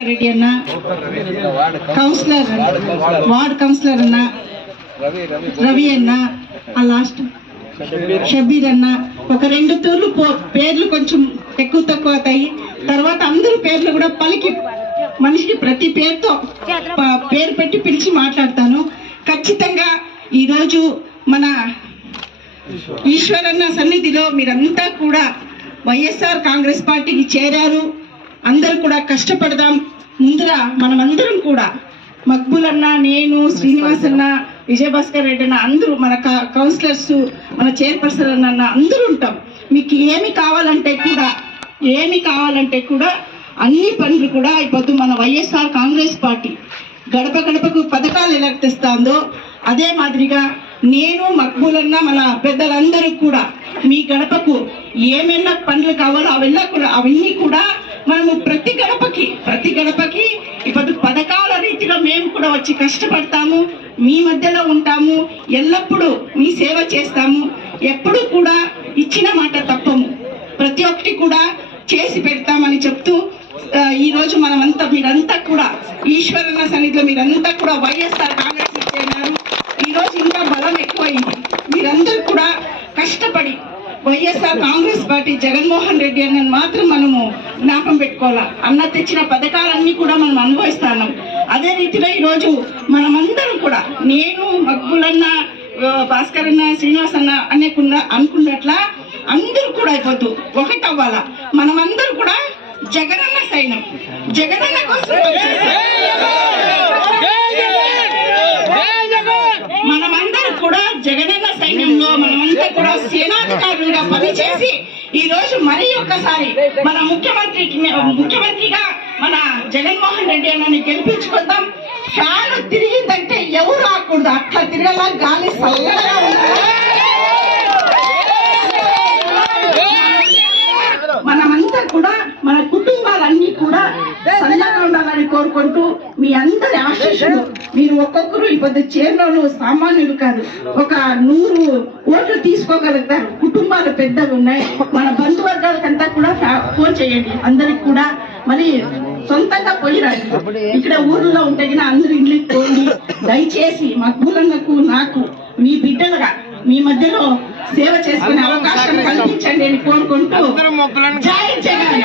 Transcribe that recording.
రెడ్డి అన్న. Councillor ward councillor అన్న. రవి అన్న. ఆ లాస్ట్. షబీర్ అన్న. ఒక రెండు తూర్లు పేర్లు కొంచెం ఎక్కువ తక్కువ అవుతాయి. తర్వాత అందరూ పేర్లు కూడా పలికి మనిషికి ప్రతి పేరుతో పేరు పెట్టి పిలిచి మాట్లాడతాను. ఖచ్చితంగా ఈరోజు మన ఈశ్వరన్న సన్నిధిలో మీరంతా కూడా వైఎస్ఆర్ కాంగ్రెస్ పార్టీకి చేరారు. అందరూ కూడా కష్టపడదాం. ముందర మనమందరం కూడా మక్బుల్ అన్న నేను శ్రీనివాస్ అన్న విజయభాస్కర్ రెడ్డి అన్న అందరూ మన క- కౌన్సిలర్స్ మన చైర్పర్సన్ అన్న అన్న అందరూ ఉంటాం. మీకు ఏమి కావాలంటే కూడా ఏమి కావాలంటే కూడా అన్ని పనులు కూడా ఇప్పుడు మన వైఎస్ఆర్ కాంగ్రెస్ పార్టీ గడప గడపకు పథకాలు ఎలా తెస్తాందో అదే మాదిరిగా నేను మక్బూలన్న మన పెద్దలందరూ కూడా మీ గడపకు ఏమైనా పనులు కావాలో అవన్నీ కూడా అవన్నీ కూడా మనము ప్రతి గడపకి ప్రతి గడపకి ఇప్పుడు పథకాల రీతిలో మేము కూడా వచ్చి కష్టపడతాము మీ మధ్యలో ఉంటాము ఎల్లప్పుడూ మీ సేవ చేస్తాము ఎప్పుడు కూడా ఇచ్చిన మాట తప్పము. ప్రతి ఒక్కటి కూడా చేసి పెడతామని చెప్తూ ఈరోజు మనమంతా మీరంతా కూడా ఈశ్వరన్న సన్నిధిలో మీరంతా కూడా వైఎస్ఆర్ కాంగ్రెస్ ఈ రోజు ఇంకా బలం ఎక్కువైంది. మీరందరూ కూడా కష్టపడి YSR Congress party Jaganmohan Reddy అని మాత్రం మనము జ్ఞాపం పెట్టుకోవాలా? అన్న తెచ్చిన పథకాలన్నీ కూడా మనం అనుభవిస్తాను. అదే రీతిలో ఈరోజు మనమందరం కూడా నేను మక్బులన్న భాస్కర్ అన్న శ్రీనివాస్ అన్న అనేకుండా అనుకున్నట్ల అందరూ కూడా అయిపోతూ ఒకటవ్వాలా? మనమందరూ కూడా జగనన్న సైన్యం. జగనన్న కోసం మనమందరం కూడా జగనన్న సైన్యంలో మనమంతా కూడా చేసి ఈ రోజు మరి ఒక్కసారి మన ముఖ్యమంత్రికి ముఖ్యమంత్రిగా మన జగన్మోహన్ రెడ్డి అన్నని గెలిపించుకుందాం. ఫ్యాన్ తిరిగిందంటే ఎవరు ఆకూడదు అట్లా తిరగలా గాలి చల్లగా మనమంతా కూడా మన కుటుంబాలన్నీ కూడా చల్లగా ఉండాలని కోరుకుంటూ మీ అందరి ఆశీస్సులు. మీరు ఒక్కొక్కరు ఇప్పుడు చేరులోను సామాన్యులు కాదు. ఒక నూరు ఓట్లు తీసుకోగలుగుతారు కుటుంబాలు పెద్దవి ఉన్నాయి. మన బంధువర్గాలకంతా కూడా ఫోన్ చేయండి. అందరికి కూడా మరి సొంతంగా పోయి రండి. ఇక్కడ ఊర్లో ఉంటే గిన అందరు ఇంటికి పోండి. దయచేసి మక్బూలన్నకు నాకు మీ బిడ్డలుగా మీ మధ్యలో సేవ చేసుకునే అవకాశం కల్పించండి అని కోరుకుంటూ జై జగన్